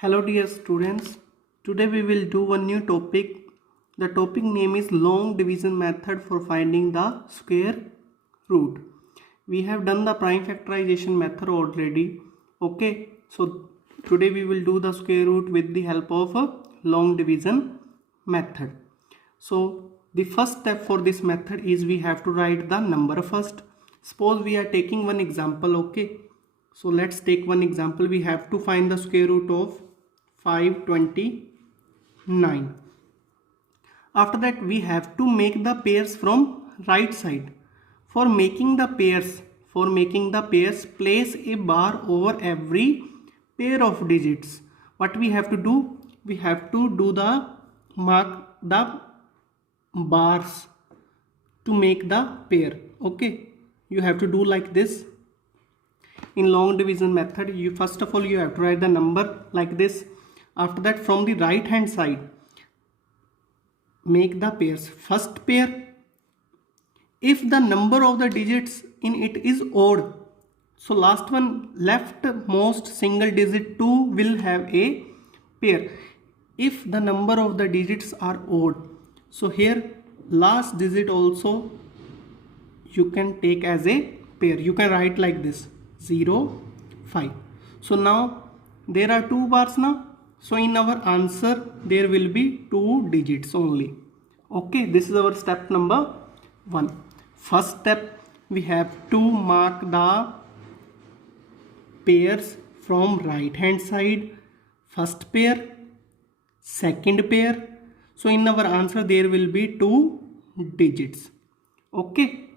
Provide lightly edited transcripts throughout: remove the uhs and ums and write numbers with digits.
Hello dear students, today we will do one new topic. The topic name is long division method for finding the square root. We have done the prime factorization method already. Okay, so today we will do the square root with the help of a long division method. So the first step for this method is we have to write the number first. Suppose we are taking one example, okay. So let's take one example. We have to find the square root of 529. After that we have to make the pairs from right side. For making the pairs, place a bar over every pair of digits. What we have to do? We have to do the mark the bars to make the pair. Okay, you have to do like this. In long division method, you first of all you have to write the number like this. After that, from the right hand side, make the pairs. First pair, if the number of the digits in it is odd, so last one leftmost single digit 2 will have a pair. If the number of the digits are odd, so here last digit also you can take as a pair. You can write like this 0, 5. So now there are two bars now. So in our answer there will be 2 digits only. Okay, this is our step number 1. First step, we have to mark the pairs from right hand side. First pair, second pair. So in our answer there will be 2 digits. Okay.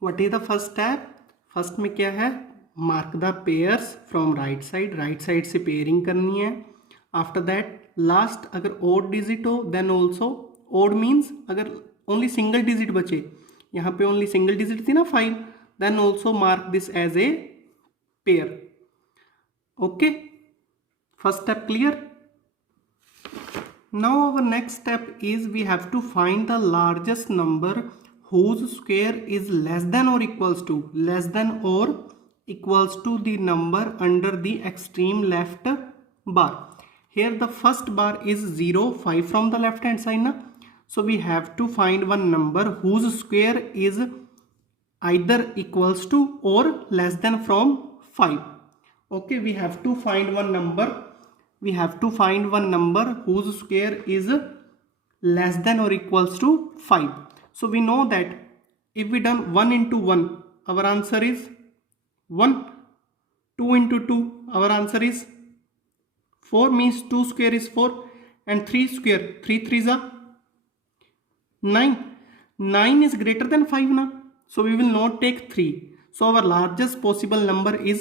What is the first step? First में क्या है? Mark the pairs from right side से pairing करनी है. After that last अगर odd digit हो then also odd means अगर only single digit बचे, यहाँ पे ओनली सिंगल डिजिट थी ना 5, then also mark this as a pair. Okay, first step clear. Now our next step is we have to find the largest number whose square is less than or equals to the number under the extreme left bar. Here the first bar is 0, 5 from the left hand side na? So we have to find one number whose square is either equals to or less than from 5. Okay, we have to find one number whose square is less than or equals to 5. So we know that if we done 1 into 1, our answer is 1. 2 into 2, our answer is 4, means 2 square is 4, and 3 square, 3 3s are 9. 9 is greater than 5 now, so we will not take 3. So our largest possible number is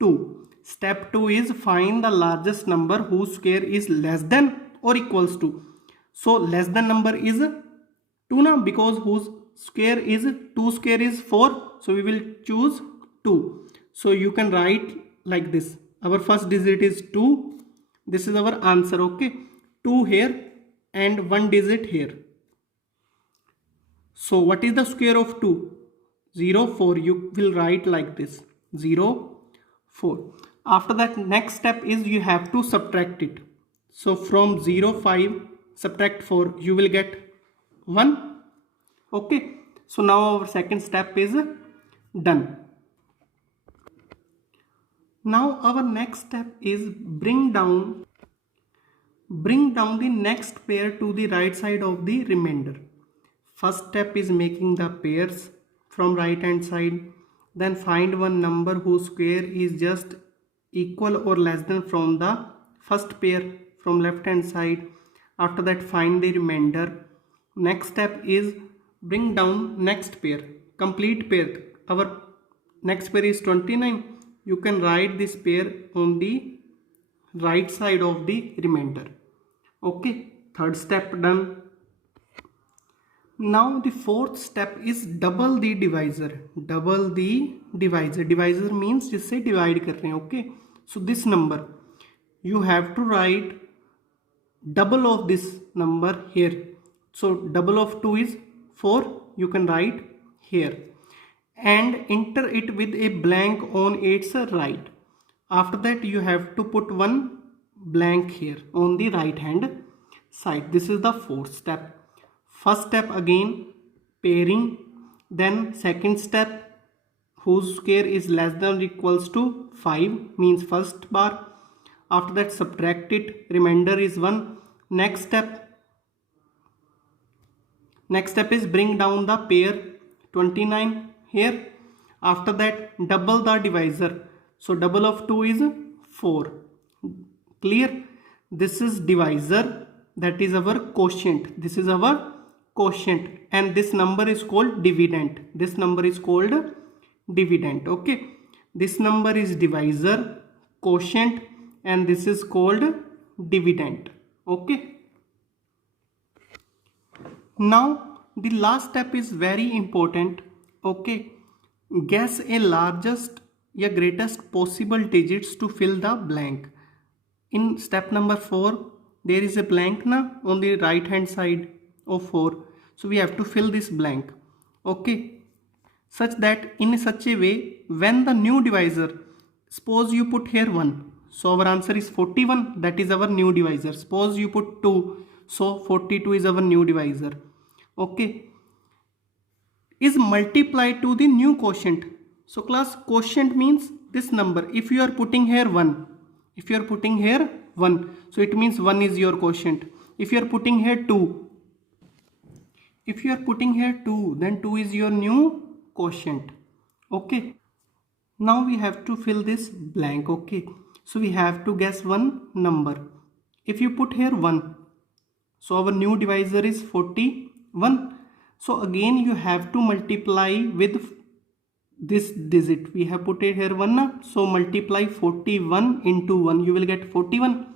2. Step 2 is find the largest number whose square is less than or equals to. So less than number is 2 now, because whose square is 2 square is 4, so we will choose 2. So you can write like this. Our first digit is 2. This is our answer. Okay, 2 here and 1 digit here. So what is the square of 2? 0, 4. You will write like this 0, 4. After that, next step is you have to subtract it. So from 0, 5 subtract 4, you will get 1. Okay, so now our second step is done. Now our next step is bring down the next pair to the right side of the remainder. First step is making the pairs from right hand side, then find one number whose square is just equal or less than from the first pair from left hand side. After that, find the remainder. Next step is bring down next pair, complete pair. Our next pair is 29. You can write this pair on the right side of the remainder. Okay, third step done. Now the fourth step is double the divisor. Divisor means जिससे divide कर रहे हैं. Okay, so this number you have to write double of this number here. So double of 2 is 4, you can write here, and enter it with a blank on its right. After that you have to put one blank here on the right hand side. This is the fourth step. First step again pairing, then second step whose square is less than or equals to 5 means first bar. After that subtract it, remainder is 1. Next step is bring down the pair 29 here. After that double the divisor, so double of 2 is 4. Clear? This is divisor, that is our quotient. This is our quotient, and this number is called dividend. This number is called dividend. Okay, this number is divisor, quotient, and this is called dividend. Okay, now the last step is very important. Okay, guess a largest या greatest possible digits to fill the blank. In step number 4 there is a blank na on the right hand side of 4, so we have to fill this blank. Okay, such that in such a way when the new divisor, suppose you put here 1, so our answer is 41, that is our new divisor. Suppose you put 2, so 42 is our new divisor. Okay, is multiplied to the new quotient. So class, quotient means this number. If you are putting here 1, so it means 1 is your quotient. If you are putting here 2, then 2 is your new quotient. Okay, now we have to fill this blank. Okay, so we have to guess one number. If you put here 1, so our new divisor is 41. So again you have to multiply with this digit. We have put it here 1, so multiply 41 into 1, you will get 41.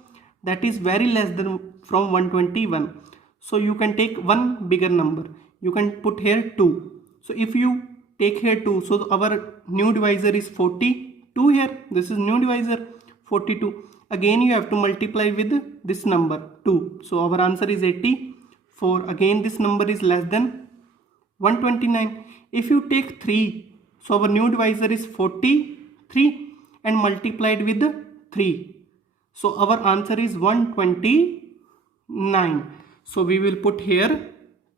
That is very less than from 121. So you can take one bigger number. You can put here 2. So if you take here 2, so our new divisor is 42 here. This is new divisor 42. Again you have to multiply with this number 2. So our answer is 84. Again this number is less than 129. If you take 3, so our new divisor is 43 and multiplied with 3. So our answer is 129. So we will put here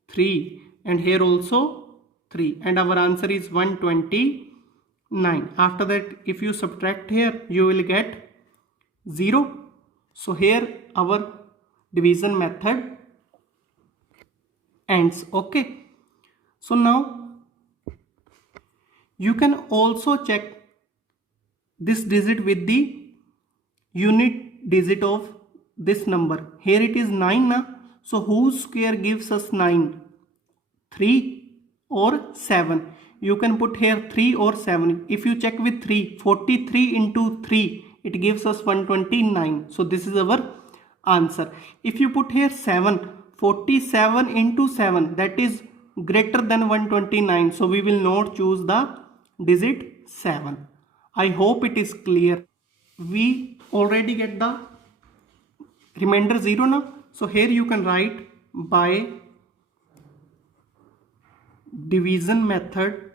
3 and here also 3 and our answer is 129. After that if you subtract here, you will get 0. So here our division method ends. Okay, so now you can also check this digit with the unit digit of this number. Here it is 9 na? So whose square gives us 9? 3 or 7? You can put here 3 or 7. If you check with 3, 43 into 3, it gives us 129. So this is our answer. If you put here 7, 47 into 7, that is greater than 129. So we will not choose the digit 7. I hope it is clear. We already get the remainder 0 now. So here you can write by division method,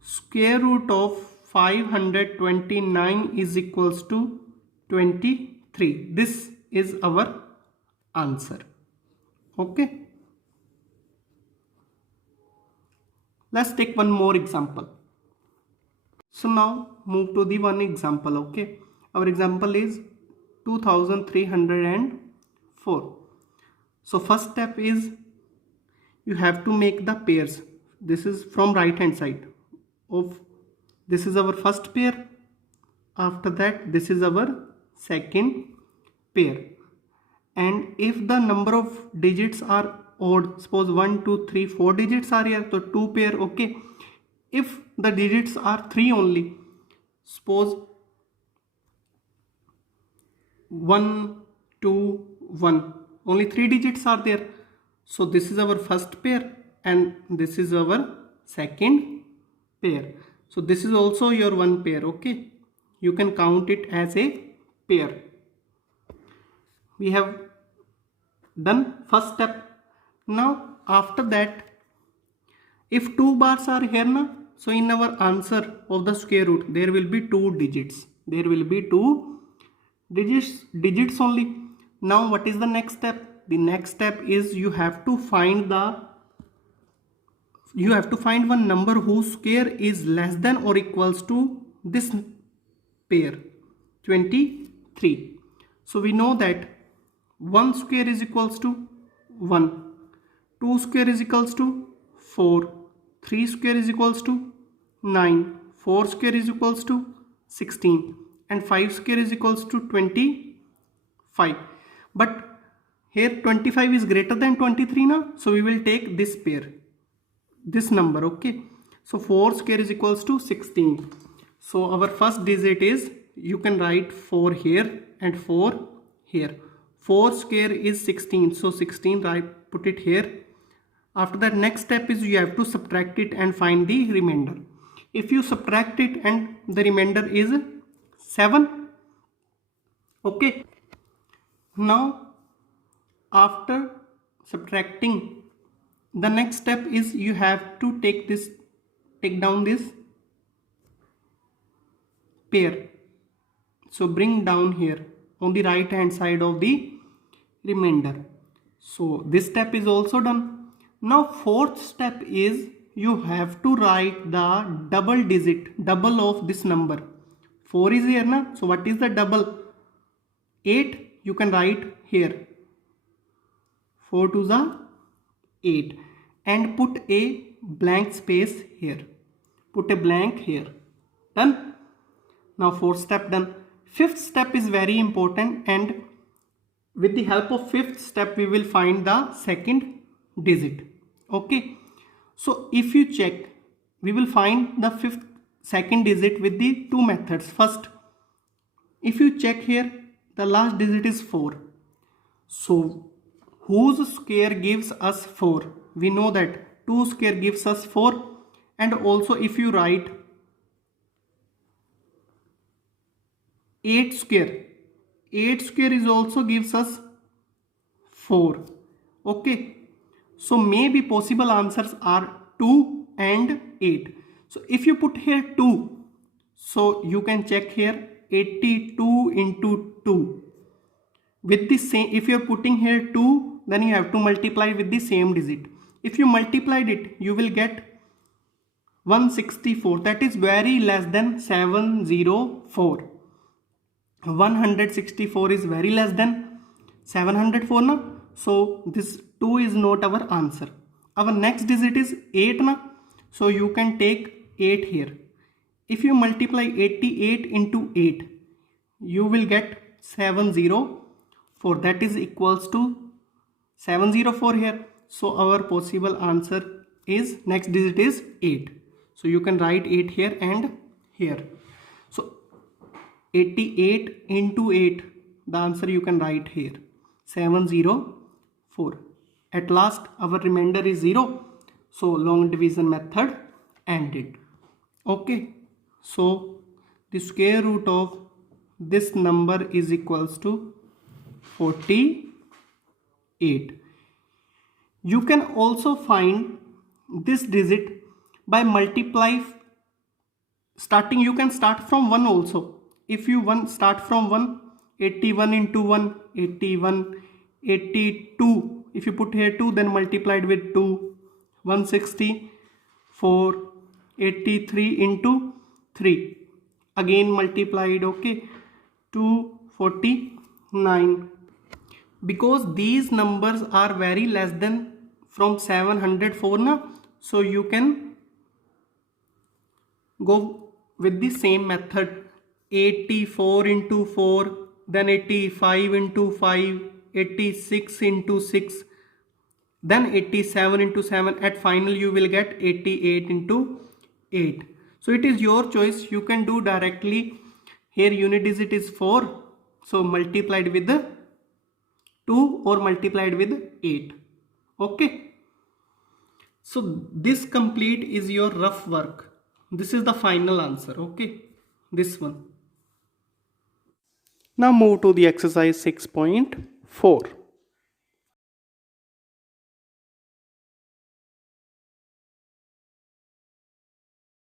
square root of 529 is equals to 23. This is our answer. Okay. Let's take one more example. So now move to the one example. Okay, our example is 2304. So first step is you have to make the pairs. This is from right hand side of, this is our first pair. After that this is our second pair, and if the number of digits are odd, suppose 1 2 3 4 digits are here, so 2 pair. Okay, if the digits are 3 only, suppose 1 2 1, only 3 digits are there, so this is our first pair and this is our second pair. So this is also your one pair. Okay, you can count it as a pair. We have done first step. Now after that, if 2 bars are here na, So in our answer of the square root there will be 2 digits. There will be 2 digits only. Now what is the next step? The next step is you have to find one number whose square is less than or equals to this pair 23. So we know that 1 square is equals to 1, 2 square is equals to 4, 3 square is equals to 9, 4 square is equals to 16, and 5 square is equals to 25. But here 25 is greater than 23 now, so we will take this pair, this number. Okay, so 4 square is equals to 16. So our first digit is, you can write 4 here and 4 here. 4 square is 16, so 16, right, put it here. After that, next step is you have to subtract it and find the remainder. If you subtract it and the remainder is 7. Okay, now after subtracting, the next step is you have to take down this pair. So bring down here on the right hand side of the remainder. So this step is also done. Now fourth step is you have to write the double of this number. 4 is here na, so what is the double? 8 you can write here. 4 to the 8, and put a blank space here. Put a blank here. Done. Now fourth step done. Fifth step is very important, and with the help of fifth step we will find the second digit. Okay, so if you check, we will find the second digit with the two methods. First, if you check here, the last digit is 4. So whose square gives us 4? We know that 2 square gives us 4, and also if you write 8 square is also gives us 4. Okay, so maybe possible answers are 2 and 8. So if you put here 2, so you can check here 82 into 2 with the same. If you are putting here 2, then you have to multiply with the same digit. If you multiplied it, you will get 164. That is very less than 704. 164 is very less than 704 na, so this 2 is not our answer. Our next digit is 8 na, so you can take 8 here. If you multiply 88 into 8, you will get 704. That is equals to 704 here. So our possible answer is, next digit is 8. So you can write 8 here and here. So 88 into 8, the answer you can write here, 704. At last our remainder is 0, so long division method ended. Okay, so the square root of this number is equals to 48. You can also find this digit by multiply. Starting, you can start from 1 also. If you start from 1, 81 into 1, 81, 82. If you put here 2, then multiplied with 2, 164, 83 into 3. Again multiplied, okay, 249. Because these numbers are very less than from 704 na, so you can go with the same method. 84 into 4, then 85 into 5, 86 into 6, then 87 into 7. At final you will get 88 into 8. So it is your choice. You can do directly. Here unit digit is 4, so multiplied with the 2 or multiplied with 8. Okay, so this complete is your rough work. This is the final answer. Okay, this one. Now move to the exercise 6.4.